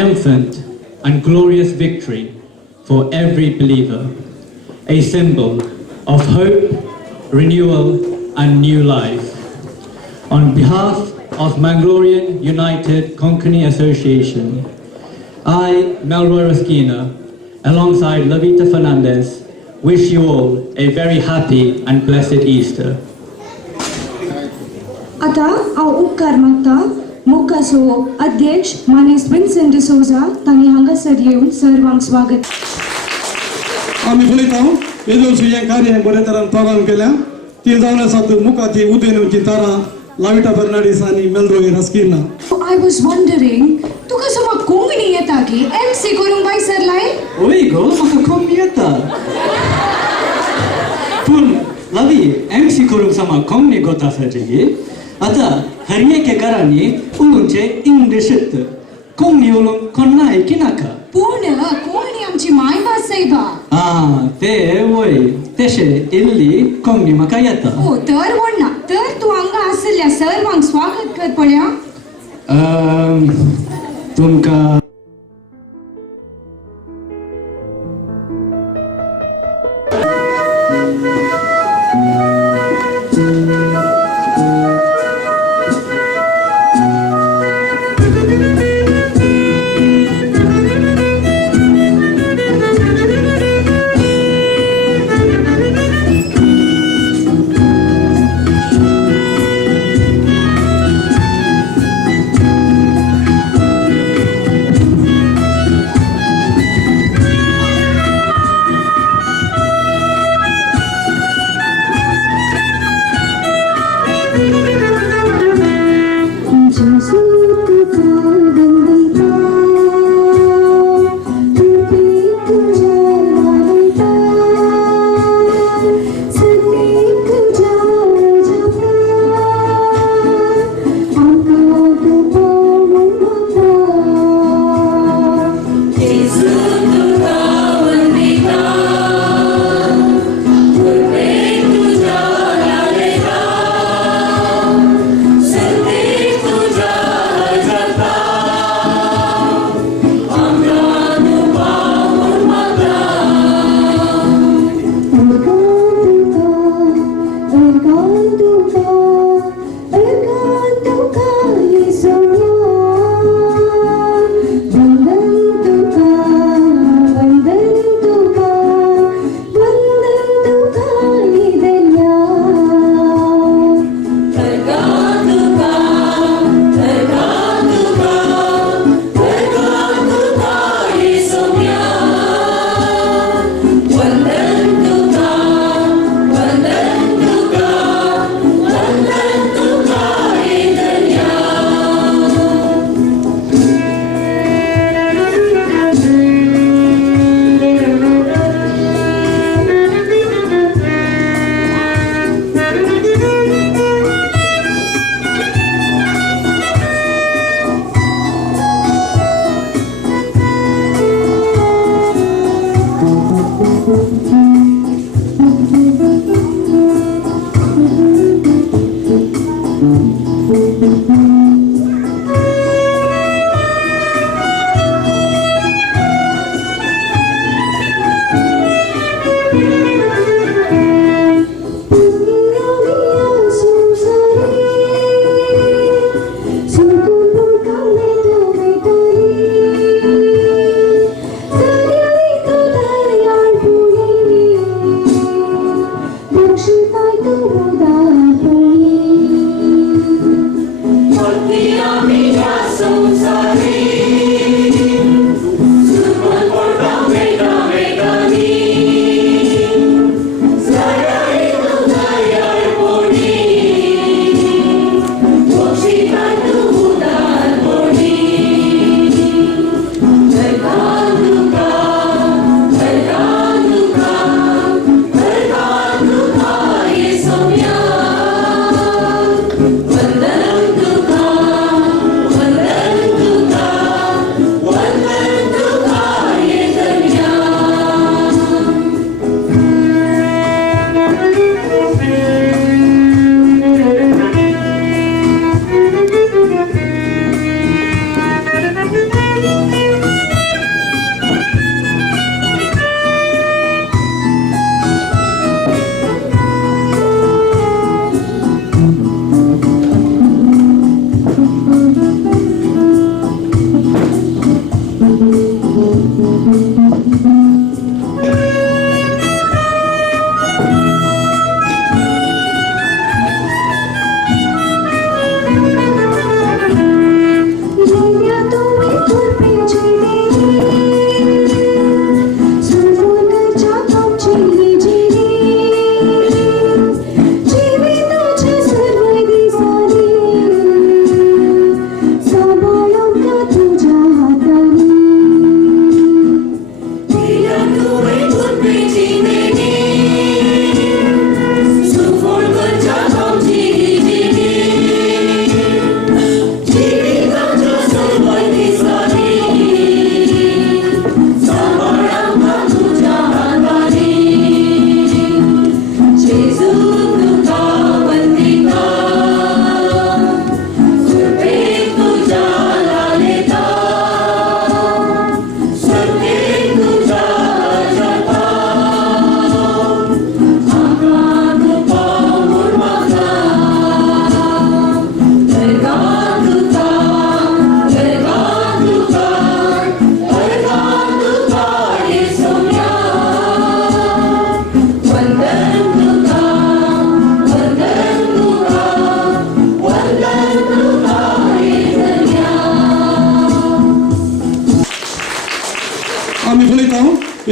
triumphant and glorious victory for every believer, a symbol of hope, renewal, and new life. On behalf of Mangalorean United Konkani Association, I, Melroy Raskina, alongside Lavita Fernandez, wish you all a very happy and blessed Easter. आता हांव उपकार मागता मोक्काचो अध्यक्ष मानेस Vincent D'Souza तांणी हांगासर येवन सर्वांक स्वागत. आम्ही पळयता हे वर्षी हे कार्य बरे तरेन प्रारंभ केल्या ती जावन आसा मुखाची उदेनुची तारा लाविटा फर्नांडीस आनी मेलरोय रास्किना. I was wondering, तुका समा कोंकणी येता की MC करूंक बाय सरलाय? ओय गो, म्हाका कोंकणी येता. पूण लावी MC करूंक समा कोंकणी गोता सजी. आता हर एके घरांनी उलोवचे इंग्लिशीत कोंकणी उलोवंक कोन्नाय की नाका. पूण कोंकणी आमची मायभास सायबा. ते वय तशे इल्ली कोंकणी म्हाका येता. ओ तर वणना तर तूं हांगा आसल्या सर्वांक स्वागत कर पळया. तुमकां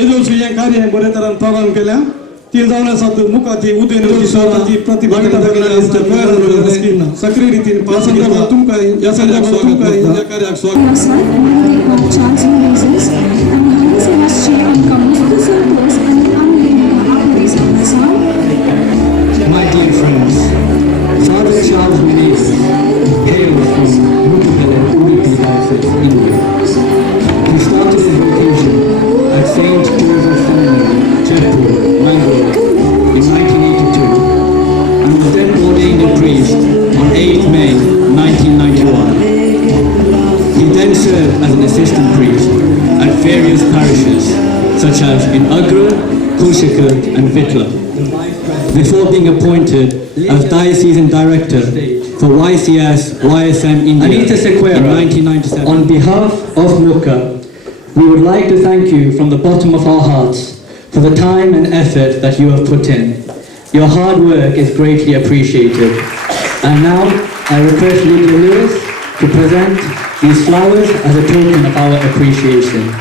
दिवशी हे कार्य बरे तरान प्रारंभ केल्या ती जावन आसात मुखाची उदयनची स्वताची प्रतिभा सक्रिय रीतीने पास करता तुमकां या संदर्भात तुमकां या कार्याक स्वागत आसात माननीय बाब चार्ल्स मेनेझेस आणि हांगासर आसचे आमकां मस्त संतोश आनी आमी आभारी जावन आसा. My dear friends, Father Charles Menezes hails from Mukabele, Udupi Diocese, India. He started his vocation at St. Joseph Seminary, Jaipur, Mangalore in 1982 and was then ordained a priest on 8th May 1991. He then served as an assistant priest at various parishes such as in Agra, Kushikut and Vitla, before being appointed as Diocesan Director for YCS YSM India Anita Sequeira, in 1997. on behalf of Mukha, we would like to thank you from the bottom of our hearts for the time and effort that you have put in. Your hard work is greatly appreciated. And now, I request Lydia Lewis to present these flowers as a token of our appreciation.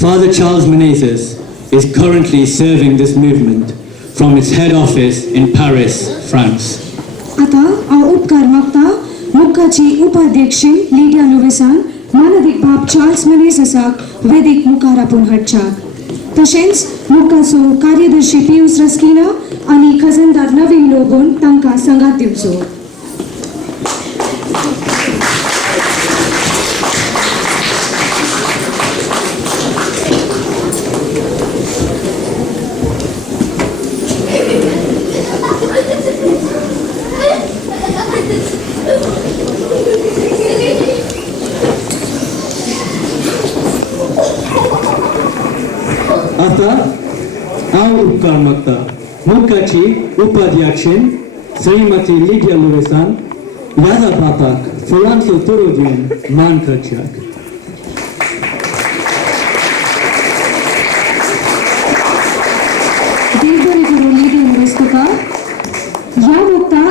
Father Charles Menezes is currently serving this movement from its head office in Paris, France. आता हांव उपकार मागता मुखाची उपाध्यक्षीण Lydia लुविसान माननीय बाब Charles मेनेझेसाक वेदीक मुखार आपोवन हाडच्याक. तशेंच मुखाचो कार्यदर्शी पियुष रस्किना आनी खजनदार नवीन लोबोन तांकां संगात दिवचो. आता हांव उपकार मागता मुखाची उपाध्यक्षीण श्रीमती लिडिया लुवेसान ह्या जापाक फुलांचो तुरो दिवन मान करच्याक. देव बरें करूं लिडिया लुविस तुका. ह्या वक्ता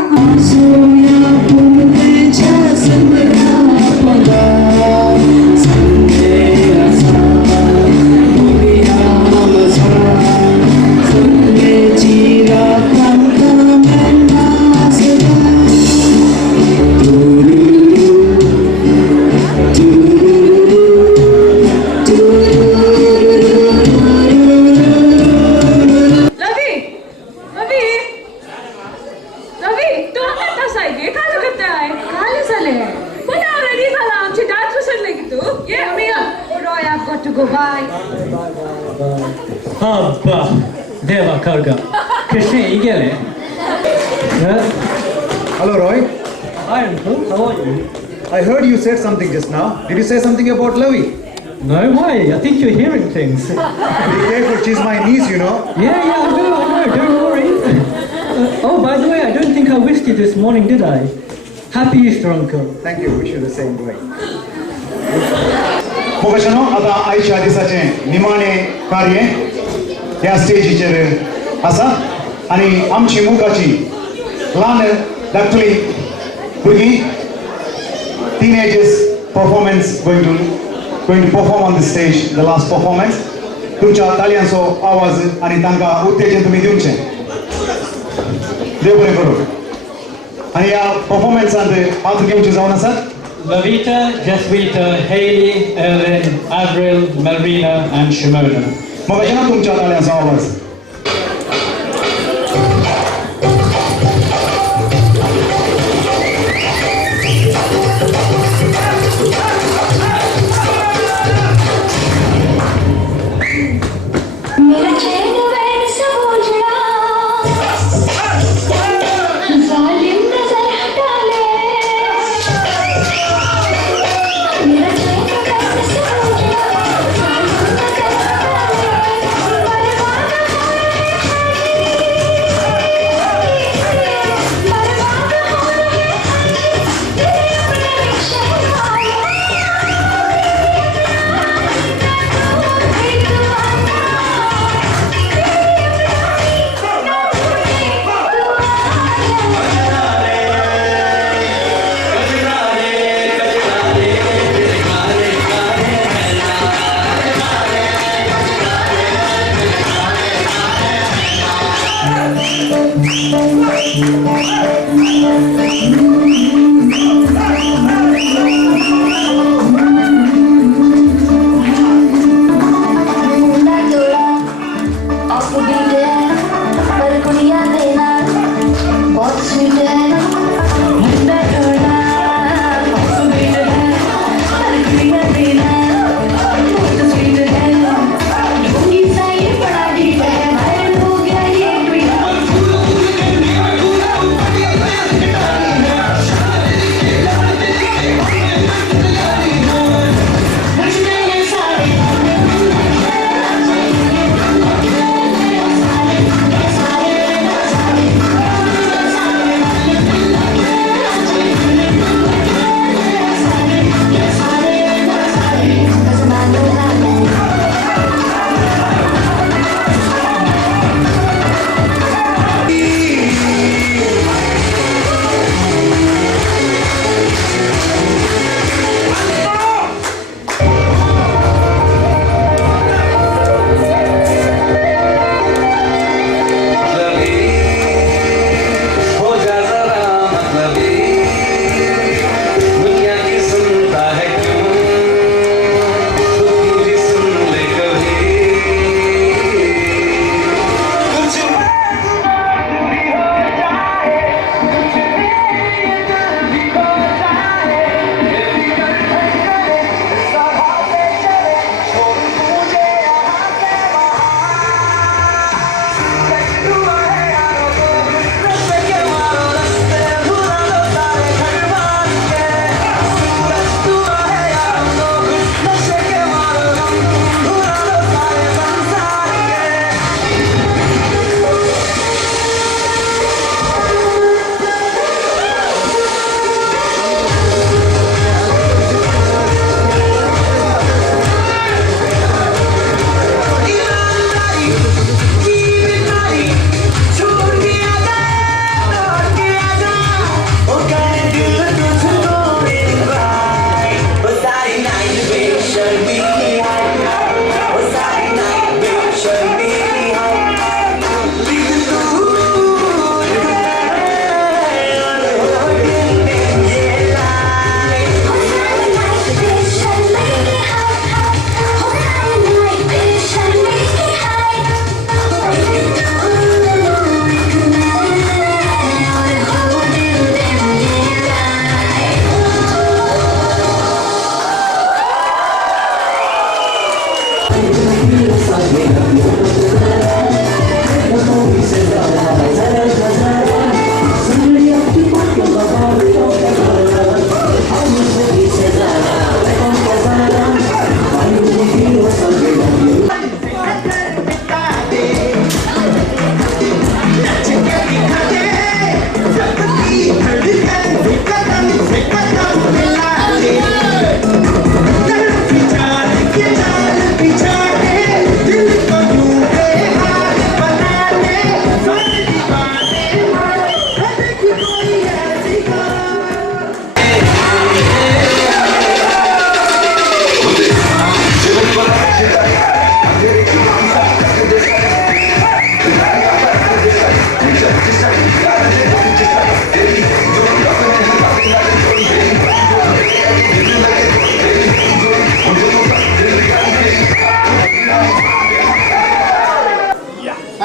Abba, Deva Karga, Krishna Igele. Hello, Roy. Hi, Uncle. How are you? I heard you said something just now. Did you say something about Lavi? No, why? I think you're hearing things. Be careful, she's my niece, you know. Yeah, I know, don't worry. Oh, by the way, I don't think I wished you this morning, did I? Happy Easter, Uncle. Thank you. Wish you the same, Roy. Mogashano, आता आईच्या दिसाचे निमाणे कार्य या स्टेजीचेर आसा आणि आमची मुखाची ल्हान धाकटुली भुरगीं teenagers performance going to perform on the stage, the last performance. तुमच्या ताळयांचो आवाज आणि तांकां उत्तेजन तुम्ही दिवचें. देव बरें करूं. आणि या परफॉर्मन्सांत पात्र घेवचे जावन आसात. Lavita, Jeswita, Haley, Erlin, Avril, Malvina and Shimona. मग या तुमच्या ताळयांचो आवाज.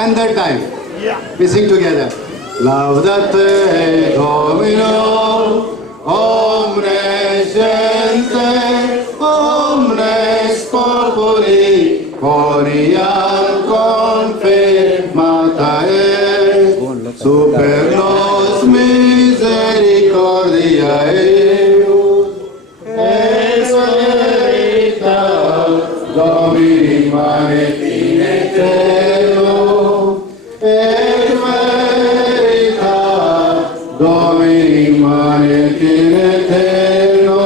And that time, we sing together. Laudate Domino, omnescente, omnes populi, coniam confirmata est, super nos misericordia eius, et veritas Domini manet in eterno, et veritas Domini manet in eterno.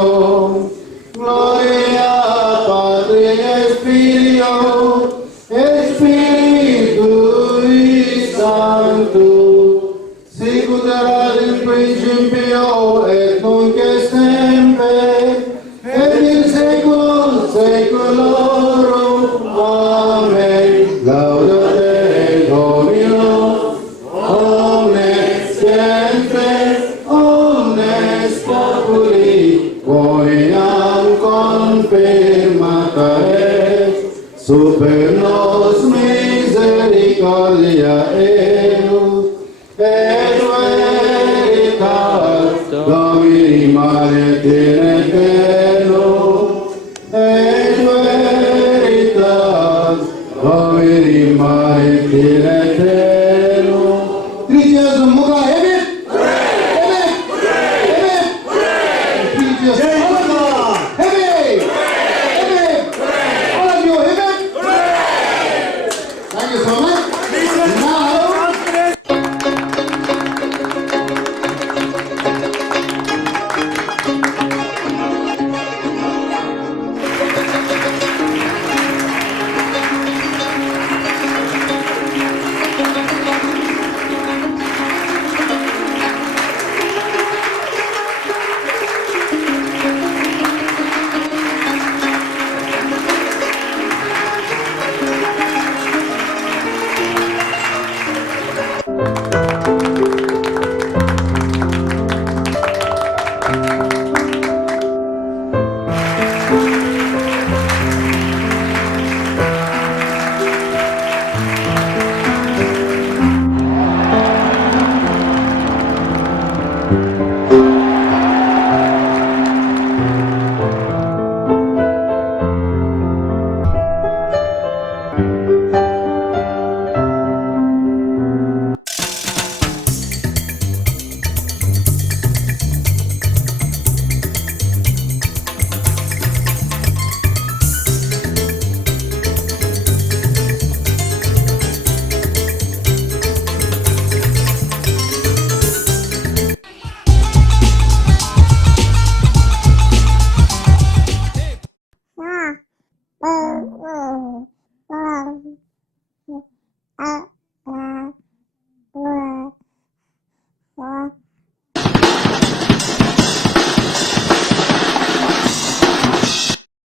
Gloria Patri et Filio et Spiritui Sancto, sicut erat in principio et nunc et semper et in saeculum saeculorum. Amen. Laudate Domino, omnescente, omnes populi, quoniam confirmata est, super nos misericordia eius, et veritas Domini manet in eterno, et veritas Domini manet in eterno. Christians of Muga, amen? Amen? Amen? Christians, all of you, amen? Amen? All of you, amen? Thank you so much. Now, Ah.